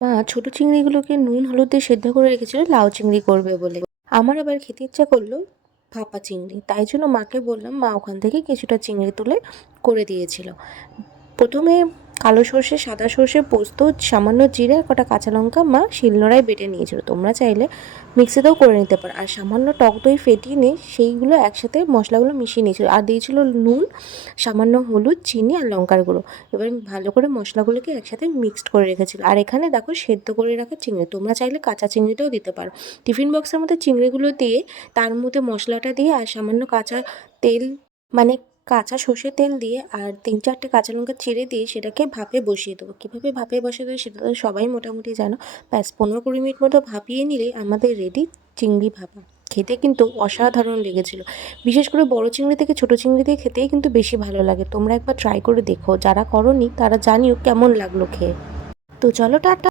মা ছোট চিংড়িগুলোকে নুন হলুদ দিয়ে সেদ্ধ করে রেখেছিল লাউ চিংড়ি করবে বলে। আমার আবার খেতে ইচ্ছা করলো ভাপা চিংড়ি, তাই জন্য মাকে বললাম, মা ওখান থেকে কিছুটা চিংড়ি তুলে করে দিয়েছিল। প্রথমে কালো সর্ষে, সাদা সর্ষে, পোস্ত, সামান্য জিরে আর কটা কাঁচা লঙ্কা মা শিলনোড়ায় বেটে নিয়েছিল। তোমরা চাইলে মিক্সিতেও করে নিতে পারো। আর সামান্য টক দই ফেটিয়ে নিয়ে সেইগুলো একসাথে মশলাগুলো মিশিয়ে নিয়েছিল, আর দিয়েছিল নুন, সামান্য হলুদ, চিনি আর লঙ্কার গুঁড়ো। এবার ভালো করে মশলাগুলোকে একসাথে মিক্সড করে রেখেছিল। আর এখানে দেখো সেদ্ধ করে রাখা চিংড়ি, তোমরা চাইলে কাঁচা চিংড়িটাও দিতে পারো। টিফিন বক্সের মধ্যে চিংড়িগুলো দিয়ে তার মধ্যে মশলাটা দিয়ে আর সামান্য কাঁচা তেল, মানে কাঁচা সর্ষের তেল দিয়ে আর 3-4টে কাঁচা লঙ্কা চিড়ে দিয়ে সেটাকে ভাপে বসিয়ে দেবো। কীভাবে ভাপে বসিয়ে দেবো সেটা তো সবাই মোটামুটি জানো। ব্যাস 15-20 মিনিট মতো ভাপিয়ে নিলেই আমাদের রেডি চিংড়ি ভাপা। খেতে কিন্তু অসাধারণ লেগেছিল। বিশেষ করে বড় চিংড়ি থেকে ছোট চিংড়ি দিয়ে খেতেই কিন্তু বেশি ভালো লাগে। তোমরা একবার ট্রাই করে দেখো, যারা করোনি তারা জানিও কেমন লাগলো খেয়ে। তো চলো টাটা।